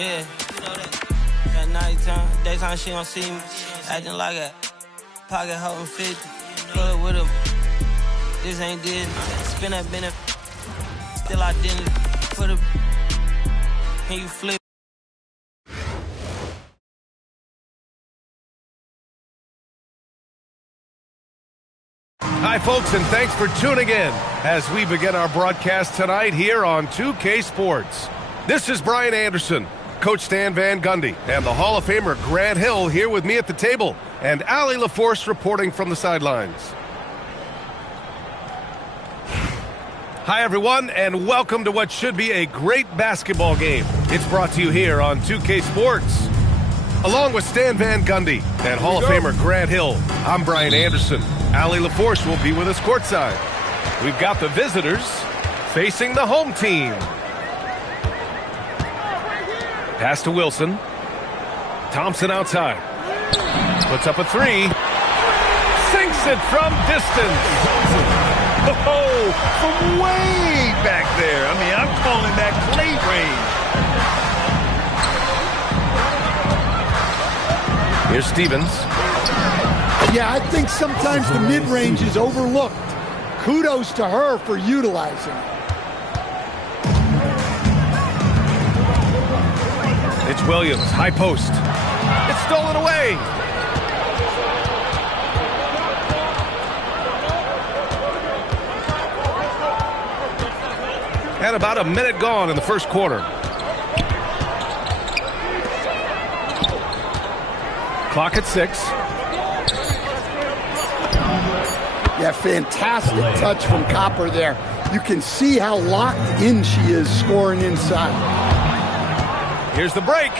Yeah, you know that. At nighttime, daytime she don't see me. Acting like a pocket holding 50. Pull up with him. This ain't this. Spin that benefit. Still identity. Put a. Can you flip? Hi, folks, and thanks for tuning in as we begin our broadcast tonight here on 2K Sports. This is Brian Anderson, Coach Stan Van Gundy, and the Hall of Famer Grant Hill here with me at the table, and Allie LaForce reporting from the sidelines. Hi, everyone, and welcome to what should be a great basketball game. It's brought to you here on 2K Sports. Along with Stan Van Gundy and Hall of Famer Grant Hill, I'm Brian Anderson. Allie LaForce will be with us courtside. We've got the visitors facing the home team. Pass to Wilson. Thompson outside. Puts up a three. Sinks it from distance. Oh, from way back there. I mean, I'm calling that clay range. Here's Stevens. Yeah, I think sometimes the mid-range is overlooked. Kudos to her for utilizing it. It's Williams, high post. It's stolen away. And about a minute gone in the first quarter. Clock at 6. Yeah, fantastic touch from Copper there. You can see how locked in she is scoring inside. Here's the break.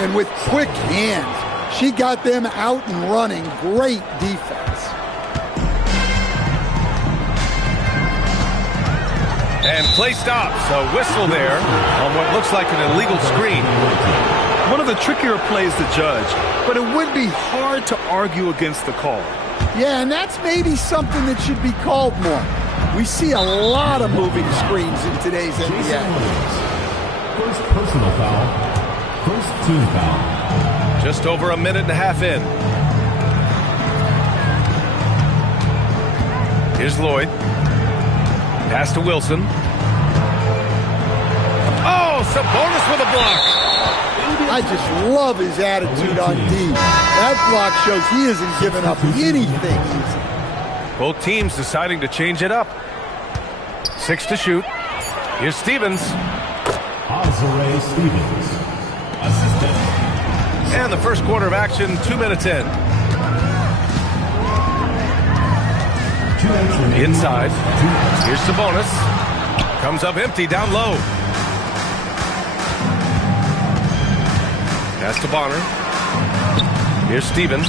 And with quick hands, she got them out and running. Great defense. And play stops. A whistle there on what looks like an illegal screen. One of the trickier plays to judge, but it would be hard to argue against the call. Yeah, and that's maybe something that should be called more. We see a lot of moving screens in today's NBA. First personal foul. First team foul. Just over a minute and a half in. Here's Lloyd. Pass to Wilson. Oh, Sabonis with a block. I just love his attitude on D. That block shows he isn't giving up anything easy. Both teams deciding to change it up. 6 to shoot. Here's Stevens. Azare Stevens. Assistant. And the first quarter of action, 2 minutes in. Inside. Here's Sabonis. Comes up empty down low. Pass to Bonner. Here's Stevens.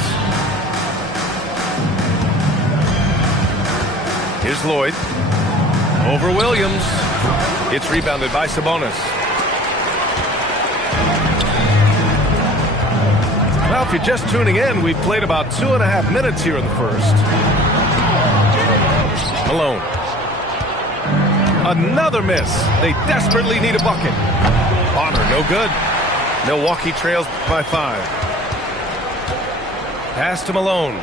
Here's Lloyd. Over Williams. It's rebounded by Sabonis. Well, if you're just tuning in, we've played about 2.5 minutes here in the first. Malone. Another miss. They desperately need a bucket. Bonner, no good. Milwaukee trails by 5. Pass to Malone.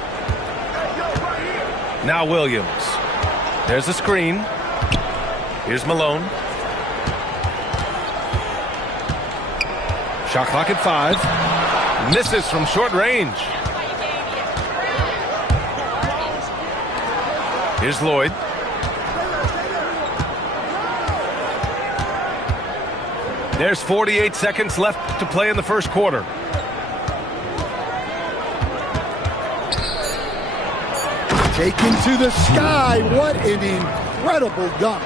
Now Williams. There's a screen. Here's Malone. Shot clock at 5. Misses from short range. Here's Lloyd. There's 48 seconds left to play in the first quarter. Taken to the sky. What an incredible dunk.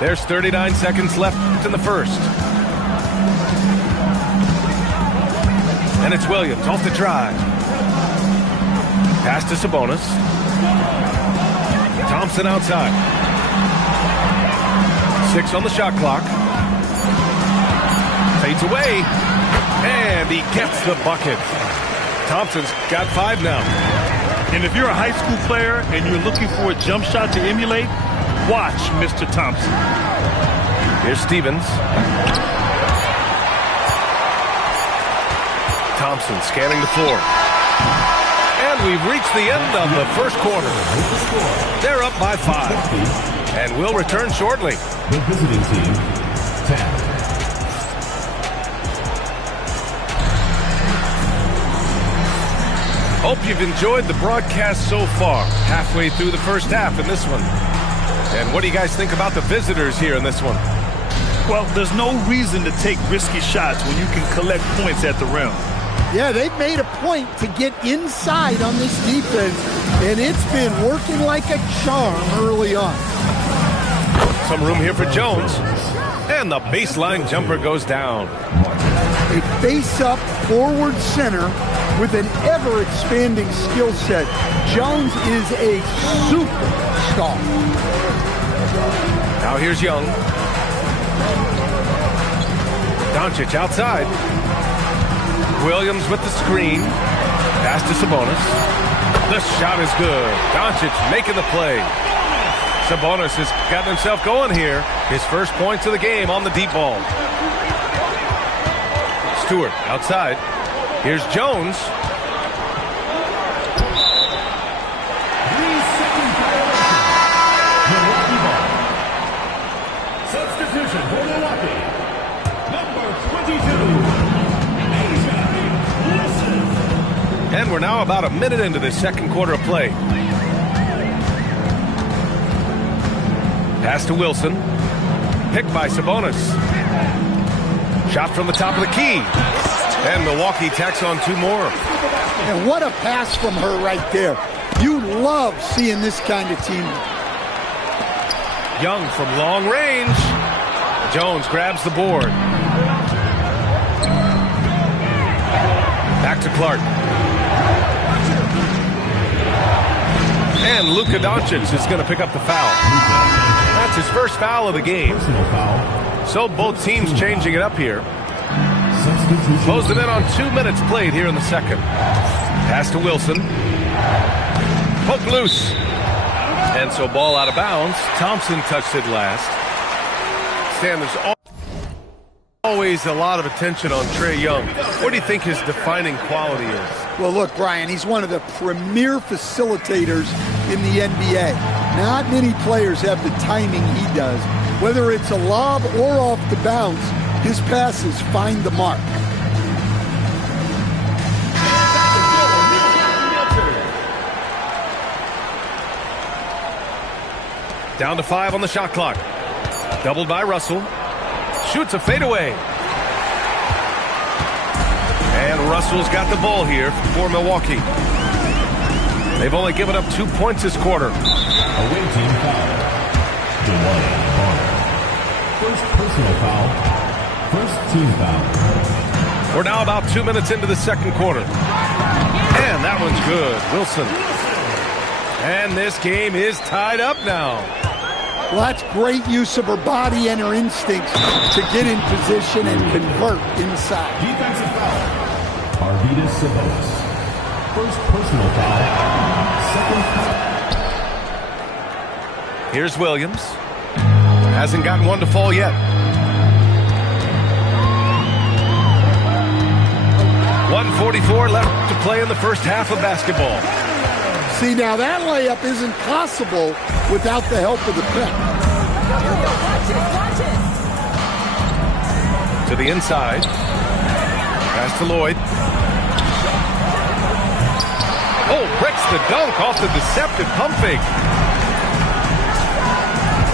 There's 39 seconds left in the first. And it's Williams off the drive. Pass to Sabonis. Thompson outside. 6 on the shot clock. Fades away. And he gets the bucket. Thompson's got 5 now. And if you're a high school player and you're looking for a jump shot to emulate, watch Mr. Thompson. Here's Stevens. Thompson scanning the floor. And we've reached the end of the first quarter. They're up by 5. And we'll return shortly. The visiting team, 10. Hope you've enjoyed the broadcast so far. Halfway through the first half in this one. And what do you guys think about the visitors here in this one? Well, there's no reason to take risky shots when you can collect points at the rim. Yeah, they've made a point to get inside on this defense, and it's been working like a charm early on. Some room here for Jones. And the baseline jumper goes down. A face-up forward center with an ever-expanding skill set. Jones is a superstar. Now here's Young. Doncic outside. Williams with the screen. Pass to Sabonis. The shot is good. Doncic making the play. Sabonis has gotten himself going here. His first points of the game on the deep ball. Stewart outside. Here's Jones. Substitution for Milwaukee. Number 22. And we're now about a minute into the second quarter of play. Pass to Wilson. Picked by Sabonis. Shot from the top of the key. And Milwaukee tacks on 2 more. And what a pass from her right there. You love seeing this kind of team. Young from long range. Jones grabs the board. Back to Clark. And Luka Doncic is going to pick up the foul. That's his first foul of the game. Personal foul. So both teams changing it up here. Closing in on 2 minutes played here in the second. Pass to Wilson. Poke loose. And so ball out of bounds. Thompson touched it last. Stan, there's always a lot of attention on Trae Young. What do you think his defining quality is? Well, look, Brian, he's one of the premier facilitators in the NBA. Not many players have the timing he does. Whether it's a lob or off the bounce, his passes find the mark. Down to 5 on the shot clock. Doubled by Russell. Shoots a fadeaway. And Russell's got the ball here for Milwaukee. They've only given up 2 points this quarter. Away team foul. Dwayne Barner. First personal foul. First team foul. We're now about 2 minutes into the second quarter. And that one's good. Wilson. And this game is tied up now. Well, that's great use of her body and her instincts to get in position and convert inside. Defensive foul. Arvidas Sabonis. First personal foul. Second foul. Here's Williams. Hasn't gotten one to fall yet. 1:44 left to play in the first half of basketball. See, now that layup isn't possible without the help of the pick. To the inside. Pass to Lloyd. Oh, breaks the dunk off the deceptive pump fake.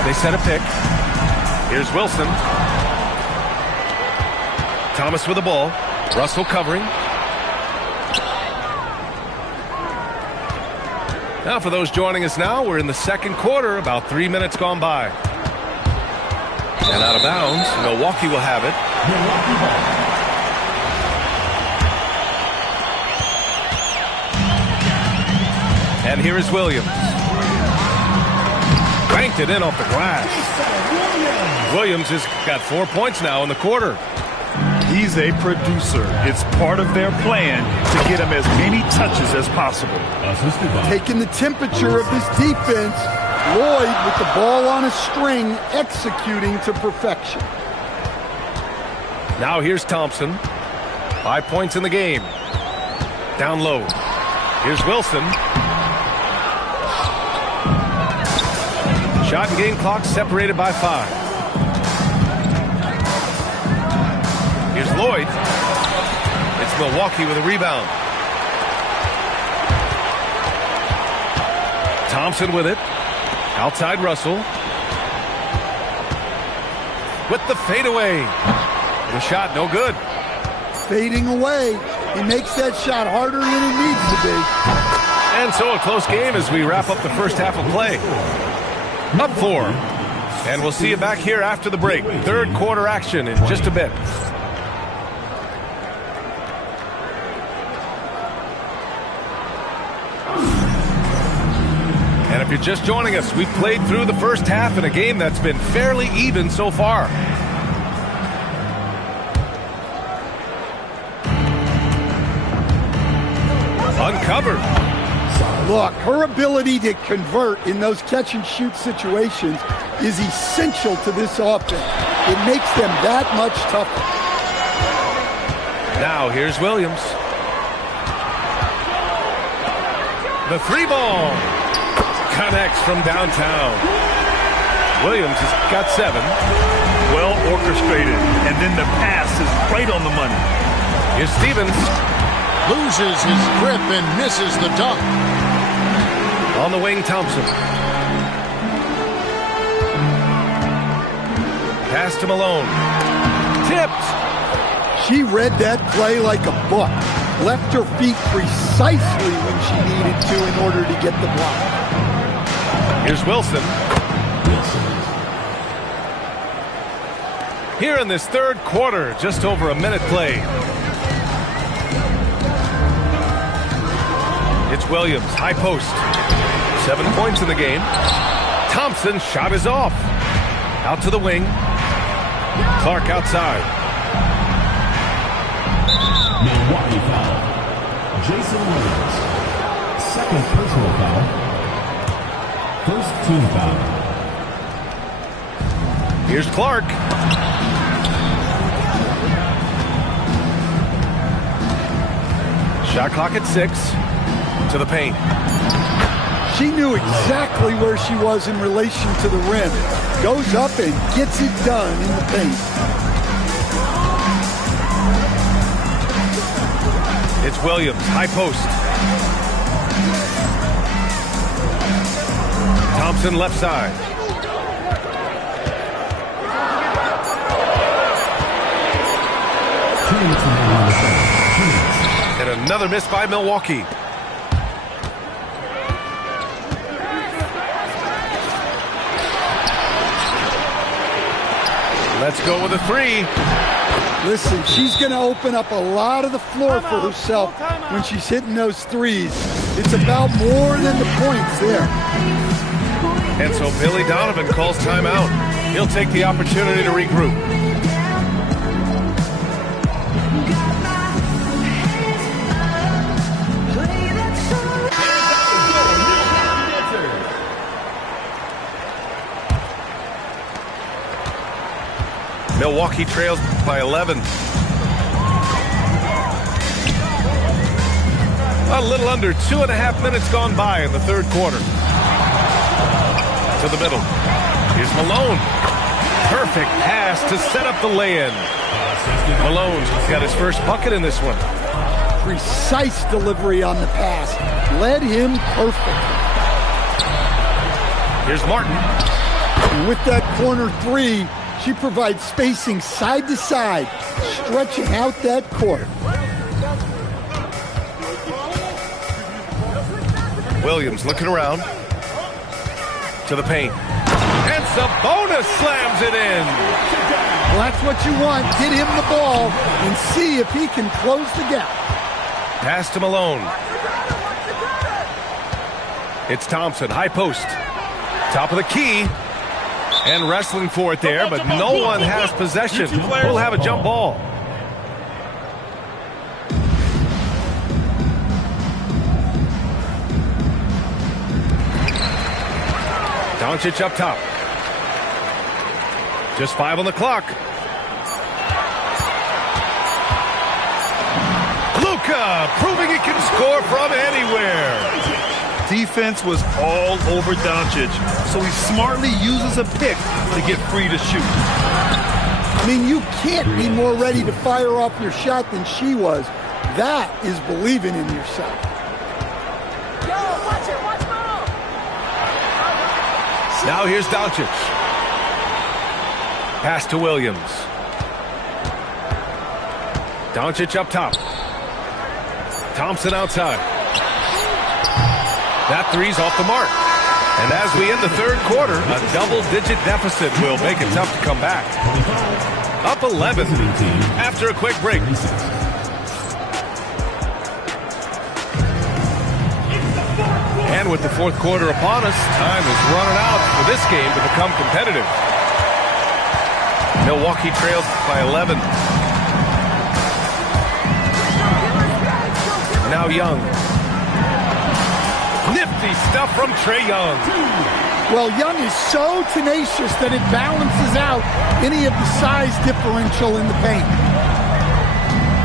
They set a pick. Here's Wilson. Thomas with the ball. Russell covering. Now for those joining us now, we're in the second quarter, about 3 minutes gone by. And out of bounds, Milwaukee will have it. And here is Williams. Banked it in off the glass. Williams has got 4 points now in the quarter. He's a producer. It's part of their plan to get him as many touches as possible. Taking the temperature of this defense, Lloyd with the ball on a string, executing to perfection. Now here's Thompson. 5 points in the game. Down low. Here's Wilson. Shot and game clock separated by 5. Here's Lloyd. It's Milwaukee with a rebound. Thompson with it. Outside Russell. With the fadeaway. The shot no good. Fading away. He makes that shot harder than it needs to be. And so a close game as we wrap up the first half of play. Up 4. And we'll see you back here after the break. Third quarter action in just a bit. And if you're just joining us, we've played through the first half in a game that's been fairly even so far. Uncovered. Look, her ability to convert in those catch-and-shoot situations is essential to this offense. It makes them that much tougher. Now here's Williams. The 3-ball. Connects from downtown. Williams has got 7. Well orchestrated, and then the pass is right on the money. Here's Stevens. Loses his grip and misses the dunk. On the wing, Thompson. Pass to Malone. Tipped. She read that play like a book. Left her feet precisely when she needed to in order to get the block. Here's Wilson. Here in this third quarter, just over a minute played. It's Williams, high post. 7 points in the game. Thompson's shot is off. Out to the wing. Clark outside. Milwaukee foul. Jason Williams. Second personal foul. First team foul. Here's Clark. Shot clock at 6. To the paint. She knew exactly where she was in relation to the rim. Goes up and gets it done in the paint. It's Williams, high post. Thompson left side. And another miss by Milwaukee. Let's go with a 3. Listen, she's going to open up a lot of the floor for herself when she's hitting those threes. It's about more than the points there. And so Billy Donovan calls timeout. He'll take the opportunity to regroup. Milwaukee trails by 11. A little under 2.5 minutes gone by in the third quarter. To the middle. Here's Malone. Perfect pass to set up the lay-in. Malone's got his first bucket in this one. Precise delivery on the pass. Led him perfect. Here's Martin. And with that corner 3, she provides spacing side to side, stretching out that court. Williams looking around. To the paint. And Sabonis slams it in. Well, that's what you want. Get him the ball and see if he can close the gap. Pass to Malone. It's Thompson, high post. Top of the key. And wrestling for it there, but no one has possession. We'll have a jump ball. Doncic up top. Just 5 on the clock. Luka Luka proving he can score from anywhere. Defense was all over Doncic, so he smartly uses a pick to get free to shoot. I mean, you can't be more ready to fire off your shot than she was. That is believing in yourself. Yo, watch it, watch ball. Now here's Doncic. Pass to Williams. Doncic up top. Thompson outside. That three's off the mark. And as we end the third quarter, a double-digit deficit will make it tough to come back. Up 11 after a quick break. And with the fourth quarter upon us, time is running out for this game to become competitive. Milwaukee trails by 11. Now Young. Nifty stuff from Trae Young. Well, Young is so tenacious that it balances out any of the size differential in the paint.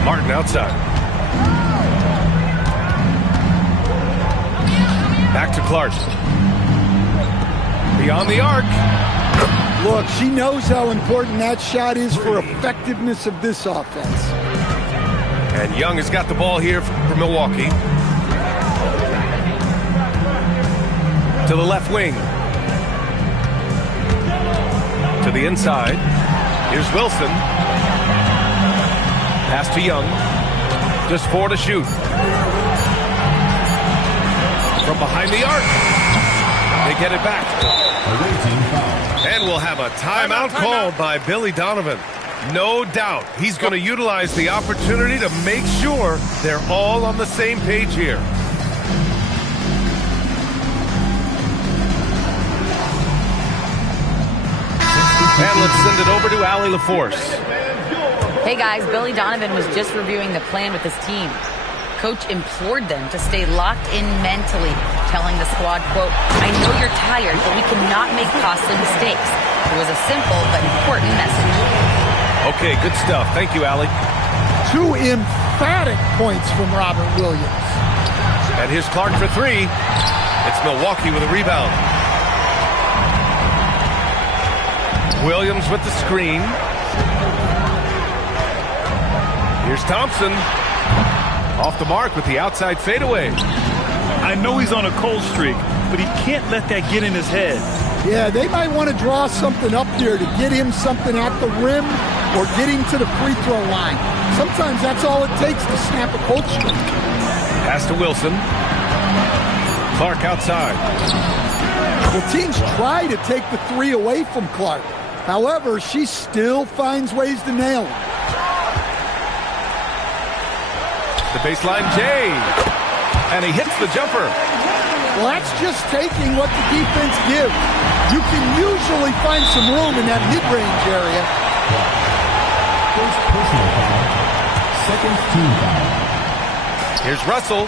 Martin outside. Back to Clark. Beyond the arc. Look, she knows how important that shot is for effectiveness of this offense. And Young has got the ball here for Milwaukee. To the left wing. To the inside. Here's Wilson. Pass to Young. Just 4 to shoot. From behind the arc. They get it back. And we'll have a timeout called by Billy Donovan. No doubt he's going to utilize the opportunity to make sure they're all on the same page here. And let's send it over to Allie LaForce. Hey guys, Billy Donovan was just reviewing the plan with his team. Coach implored them to stay locked in mentally, telling the squad, quote, "I know you're tired, but we cannot make costly mistakes." It was a simple but important message. Okay, good stuff. Thank you, Allie. 2 emphatic points from Robert Williams. And here's Clark for 3. It's Milwaukee with a rebound. Williams with the screen. Here's Thompson. Off the mark with the outside fadeaway. I know he's on a cold streak, but he can't let that get in his head. Yeah, they might want to draw something up here to get him something at the rim or get him to the free throw line. Sometimes that's all it takes to snap a cold streak. Pass to Wilson. Clark outside. The teams try to take the 3 away from Clark. However, she still finds ways to nail him. The baseline J. And he hits the jumper. Well, that's just taking what the defense gives. You can usually find some room in that mid-range area. First personal foul. Second team foul. Here's Russell.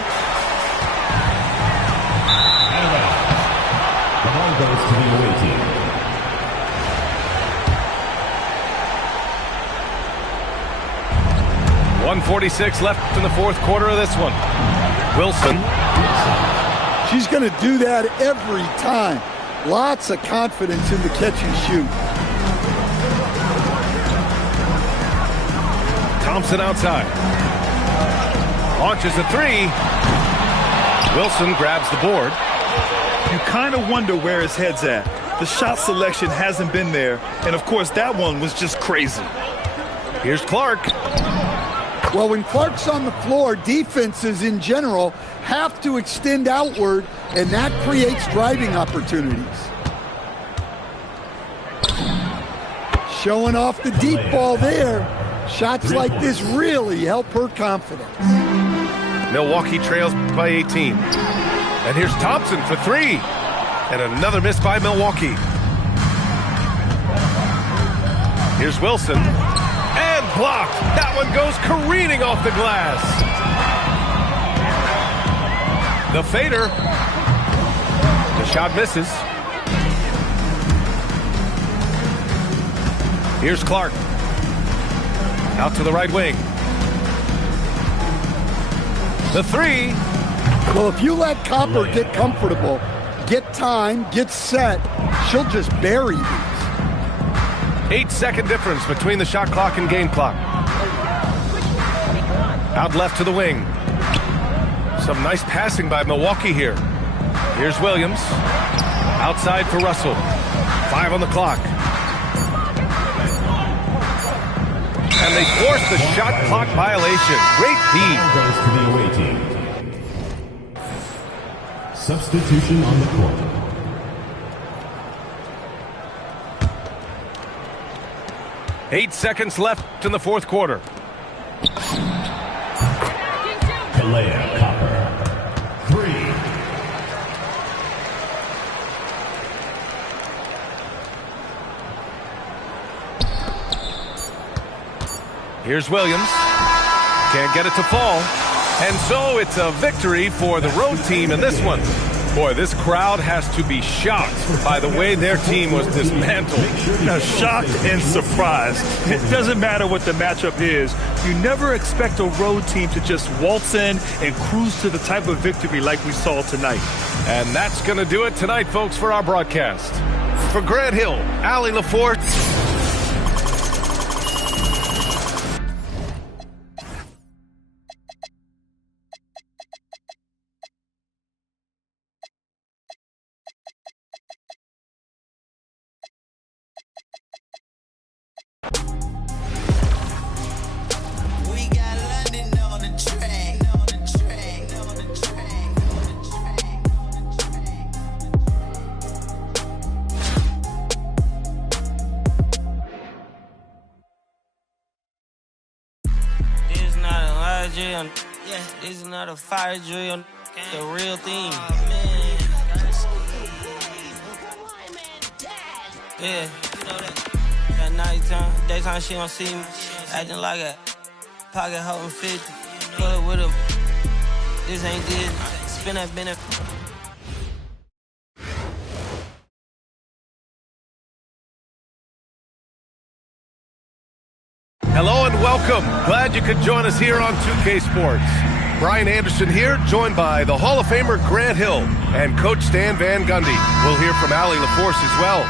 And out. The ball goes to the away team. .146 left in the fourth quarter of this one. Wilson. She's going to do that every time. Lots of confidence in the catch and shoot. Thompson outside. Launches a 3. Wilson grabs the board. You kind of wonder where his head's at. The shot selection hasn't been there, and of course that one was just crazy. Here's Clark. Well, when Clark's on the floor, defenses in general have to extend outward, and that creates driving opportunities. Showing off the deep ball there. Shots like this really help her confidence. Milwaukee trails by 18. And here's Thompson for 3. And another miss by Milwaukee. Here's Wilson. And blocked. That one goes careening off the glass. The fader. The shot misses. Here's Clark. Out to the right wing. The three. Well, if you let Copper get comfortable, get time, get set, she'll just bury these. 8-second difference between the shot clock and game clock. Out left to the wing. Some nice passing by Milwaukee here. Here's Williams. Outside for Russell. 5 on the clock. And they force the shot clock violation. Great feed. Goes to the away team. Substitution on the court. Eight seconds left in the fourth quarter. Kalea Copper. 3. Here's Williams. Can't get it to fall. And so it's a victory for the road team in this one. Boy, this crowd has to be shocked by the way their team was dismantled. Now, shocked and surprised. It doesn't matter what the matchup is. You never expect a road team to just waltz in and cruise to the type of victory like we saw tonight. And that's going to do it tonight, folks, for our broadcast. For Grant Hill, Allie LaForce. drill. Yeah, this is not a fire drill. The real thing. Yeah, you know that. At nighttime, daytime she don't see me. Acting like a pocket holding 50. Pull it with him. This ain't this. Spin that benefit. Hello and welcome. Glad you could join us here on 2K Sports. Brian Anderson here, joined by the Hall of Famer Grant Hill and Coach Stan Van Gundy. We'll hear from Allie LaForce as well.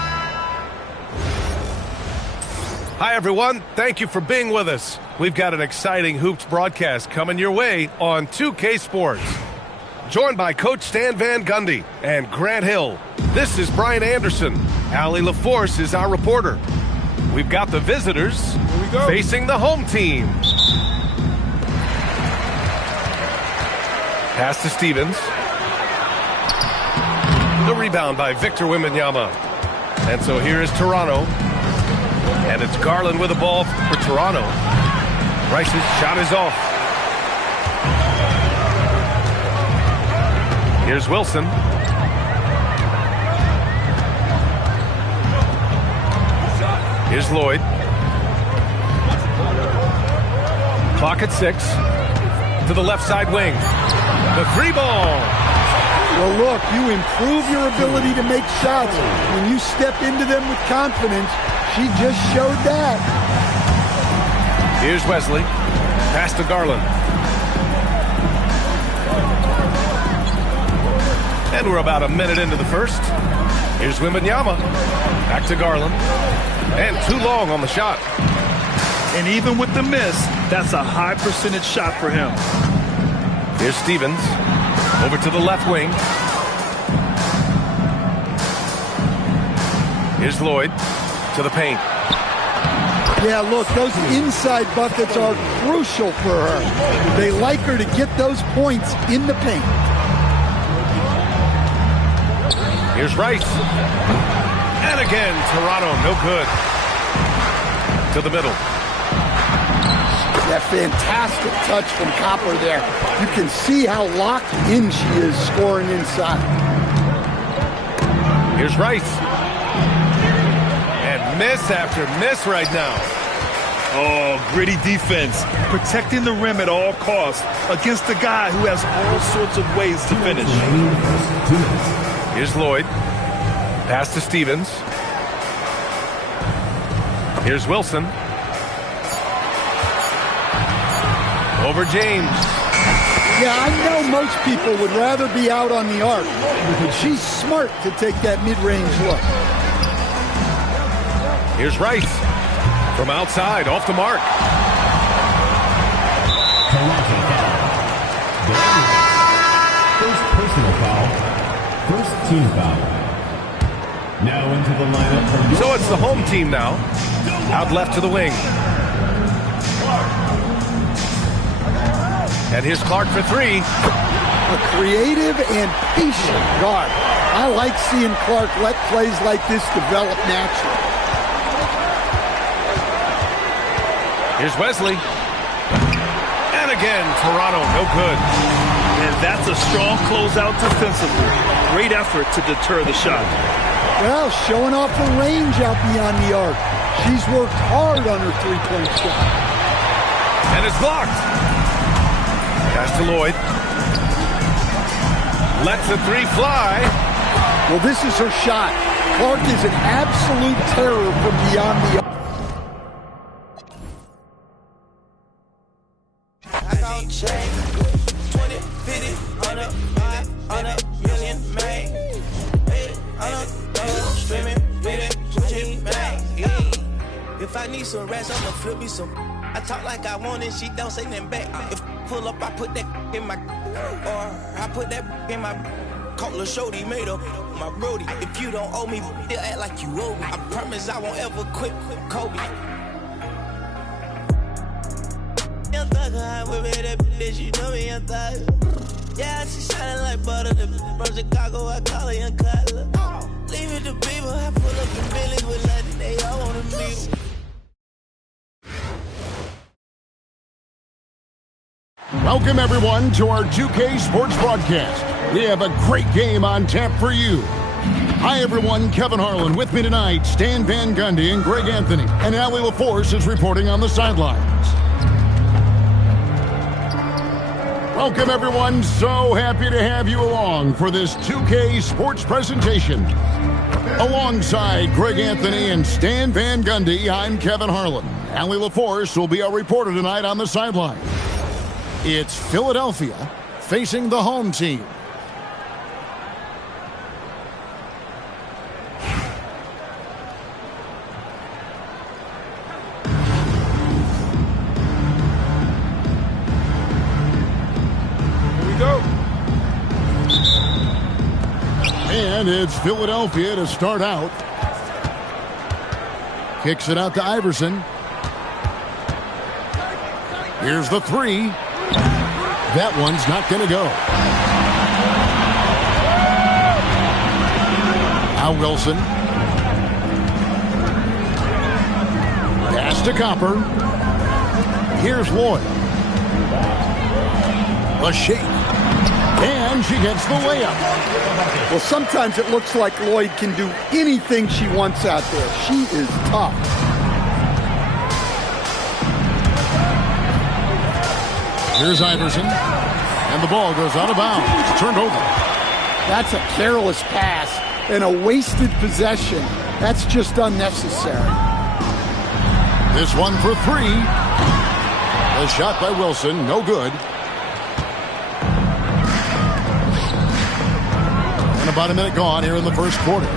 Hi, everyone. Thank you for being with us. We've got an exciting Hoops broadcast coming your way on 2K Sports. Joined by Coach Stan Van Gundy and Grant Hill. This is Brian Anderson. Allie LaForce is our reporter. We've got the visitors facing the home team. Pass to Stevens. The rebound by Victor Wembanyama. And so here is Toronto. And it's Garland with the ball for Toronto. Rice's shot is off. Here's Wilson. Here's Lloyd. Clock at 6. To the left side wing. The three ball. Well, look, you improve your ability to make shots when you step into them with confidence. She just showed that. Here's Wesley. Pass to Garland. And we're about a minute into the first. Here's Wembanyama. Back to Garland. And too long on the shot. And even with the miss, that's a high percentage shot for him. Here's Stevens. Over to the left wing. Here's Lloyd. To the paint. Yeah, look, those inside buckets are crucial for her. They like her to get those points in the paint. Here's Rice. And again, Toronto, no good. To the middle. That fantastic touch from Copper there. You can see how locked in she is scoring inside. Here's Rice. And miss after miss right now. Oh, gritty defense. Protecting the rim at all costs against a guy who has all sorts of ways to finish. Here's Lloyd. Pass to Stevens. Here's Wilson. Over James. Yeah, I know most people would rather be out on the arc, but she's smart to take that mid-range look. Here's Rice from outside, off the mark. First personal foul. First team foul. Now into the lineup for... So it's the home team now. Out left to the wing. And here's Clark for three. A creative and patient guard. I like seeing Clark let plays like this develop naturally. Here's Wesley. And again, Toronto, no good. And that's a strong closeout defensively. Great effort to deter the shot. Well, showing off her range out beyond the arc. She's worked hard on her three-point shot. And it's blocked. Pass to Lloyd. Lets the three fly. Well, this is her shot. Clark is an absolute terror from beyond the arc. If I need some rest, I'ma flip me some. I talk like I want it, she don't say nothing back. If pull up, I put that in my, or I put that in my. Cutler shorty made up my brody. If you don't owe me, they'll act like you owe me. I promise I won't ever quit Kobe. Young thugger, I whip it that bitch, you know me, young thugger. Yeah, she shining like butter. From Chicago, I call her young Cutler. Leave it to people, I pull up in Billy with London, they all wanna meet. Welcome, everyone, to our 2K Sports broadcast. We have a great game on tap for you. Hi, everyone. Kevin Harlan with me tonight. Stan Van Gundy and Greg Anthony. And Allie LaForce is reporting on the sidelines. Welcome, everyone. So happy to have you along for this 2K Sports presentation. Alongside Greg Anthony and Stan Van Gundy, I'm Kevin Harlan. Allie LaForce will be our reporter tonight on the sideline. It's Philadelphia facing the home team. Here we go. And it's Philadelphia to start out. Kicks it out to Iverson. Here's the three. That one's not going to go. Now Wilson. Pass to Copper. Here's Lloyd. A shake. And she gets the layup. Well, sometimes it looks like Lloyd can do anything she wants out there. She is tough. Here's Iverson, and the ball goes out of bounds. It's turned over. That's a careless pass and a wasted possession. That's just unnecessary. This one for three. The shot by Wilson, no good. And about a minute gone here in the first quarter.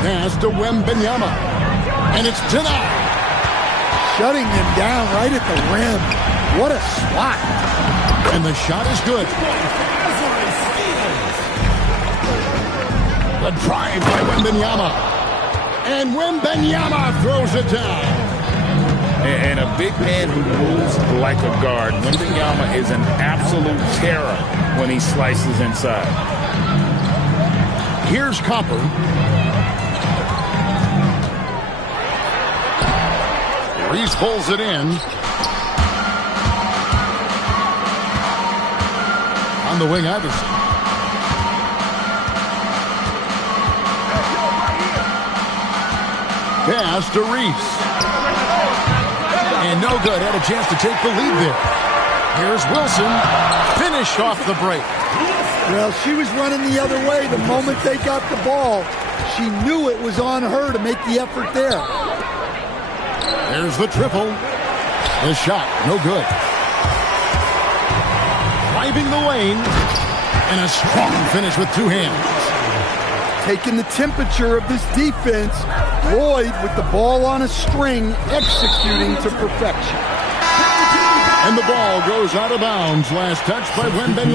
Pass to Wnba, and it's denied. Shutting them down right at the rim. What a swat. And the shot is good. The drive by Wnba. And Wnba throws it down. And a big man who moves like a guard. Wnba is an absolute terror when he slices inside. Here's Copper. Reese pulls it in. On the wing, Iverson. Pass to Reese. And no good. Had a chance to take the lead there. Here's Wilson. Finish off the break. Well, she was running the other way the moment they got the ball. She knew it was on her to make the effort there. There's the triple. The shot, no good. Driving the lane, and a strong finish with two hands. Taking the temperature of this defense, Lloyd with the ball on a string, executing to perfection. And the ball goes out of bounds. Last touch by Wnba.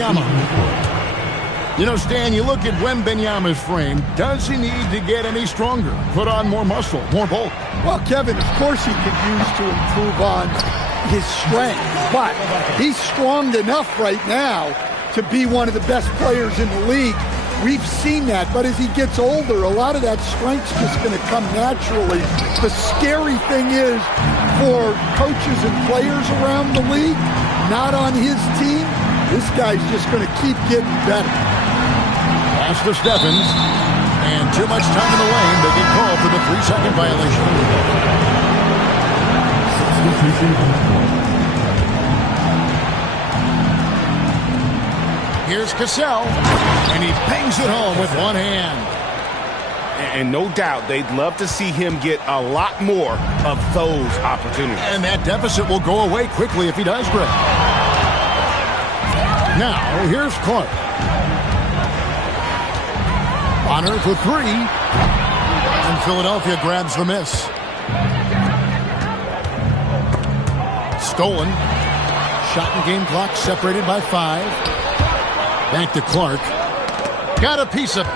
You know, Stan, you look at Wnba's frame. Does he need to get any stronger? Put on more muscle, more bulk? Well, Kevin, of course he could use to improve on his strength, but he's strong enough right now to be one of the best players in the league. We've seen that, but as he gets older, a lot of that strength's just going to come naturally. The scary thing is for coaches and players around the league, not on his team, this guy's just going to keep getting better. Pass to Stephens, and too much time in the lane. They get called for the 3-second violation. Here's Cassell, and he bangs it home with one hand. And no doubt they'd love to see him get a lot more of those opportunities. And that deficit will go away quickly if he does, Greg. Now, here's Clark. Honor for three. And Philadelphia grabs the miss. Stolen. Shot and game clock separated by 5. Back to Clark. Got a piece of it.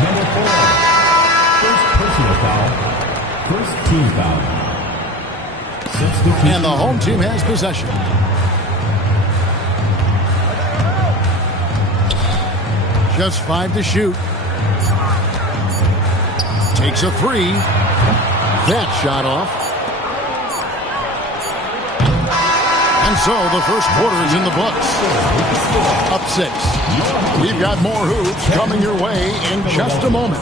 Number 4. First personal foul. First team foul. And the home team has possession. Just 5 to shoot. Takes a 3. That shot off. And so the first quarter is in the books. Up 6. We've got more hoops coming your way in just a moment.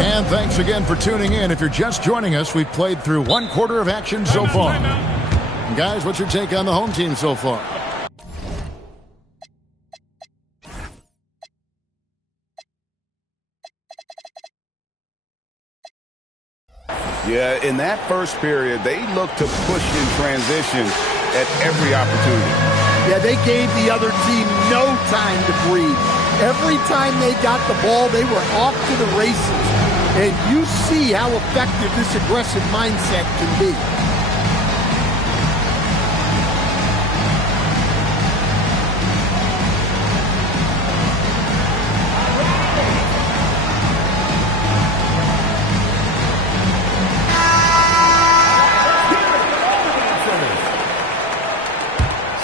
And thanks again for tuning in. If you're just joining us, we've played through 1 quarter of action so far. And guys, what's your take on the home team so far? Yeah, in that first period, they looked to push in transition at every opportunity. Yeah, they gave the other team no time to breathe. Every time they got the ball, they were off to the races. And you see how effective this aggressive mindset can be.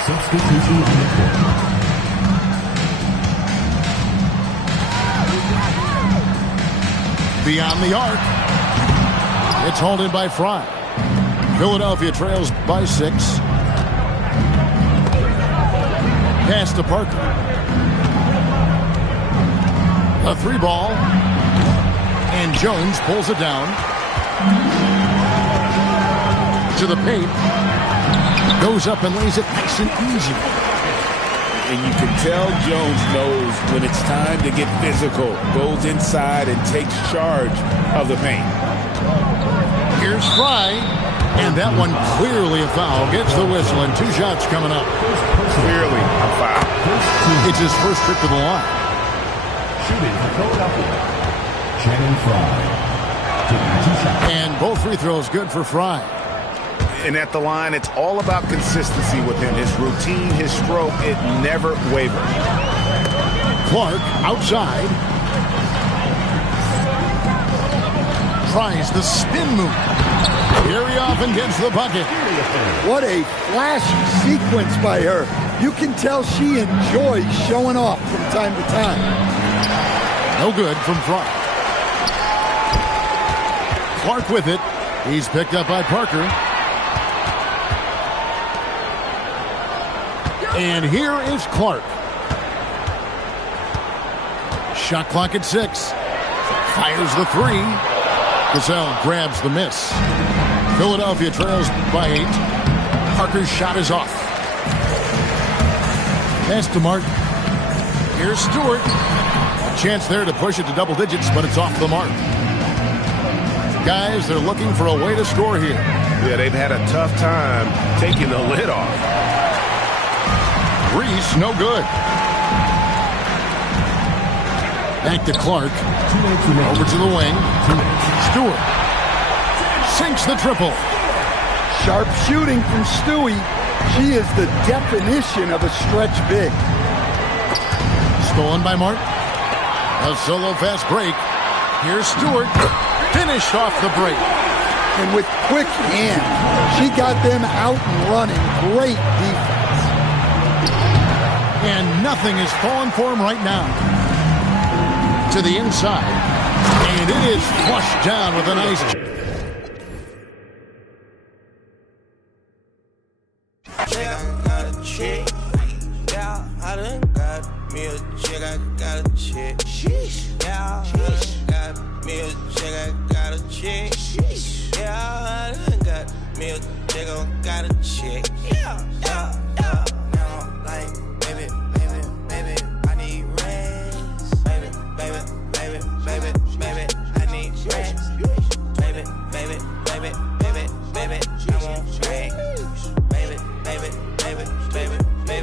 Substitution on the court. Beyond the arc. It's hauled in by Fry. Philadelphia trails by 6. Pass to Parker. A 3 ball. And Jones pulls it down. To the paint. Goes up and lays it nice and easy. And you can tell Jones knows when it's time to get physical. Goes inside and takes charge of the paint. Here's Fry. And that one clearly a foul. Gets the whistle and 2 shots coming up. Clearly a foul. It's his first trip to the line. Shooting for Philadelphia. Channing Fry. Taking 2 shots. And both free throws good for Fry. And at the line, it's all about consistency with him. His routine, his stroke, it never wavers. Clark outside. Tries the spin move. Very often gets the bucket. What a flashy sequence by her. You can tell she enjoys showing off from time to time. No good from Fry. Clark with it. He's picked up by Parker. And here is Clark. Shot clock at 6. Fires the 3. Cassell grabs the miss. Philadelphia trails by 8. Parker's shot is off. Pass to Mark. Here's Stewart. A chance there to push it to double digits, but it's off the mark. Guys, they're looking for a way to score here. Yeah, they've had a tough time taking the lid off. Reese, no good. Back to Clark. Over to the wing. Stewart sinks the triple. Sharp shooting from Stewie. She is the definition of a stretch big. Stolen by Mark. A solo fast break. Here's Stewart. Finished off the break. And with quick hand, she got them out and running. Great defense. And nothing is falling for him right now. To the inside. And it is flushed down with a nice... I done got me a check, I got a check. Sheesh. Yeah, got me a check, I got a check. Sheesh. Yeah, I done got me a check, I got a check. Yeah. Now, like.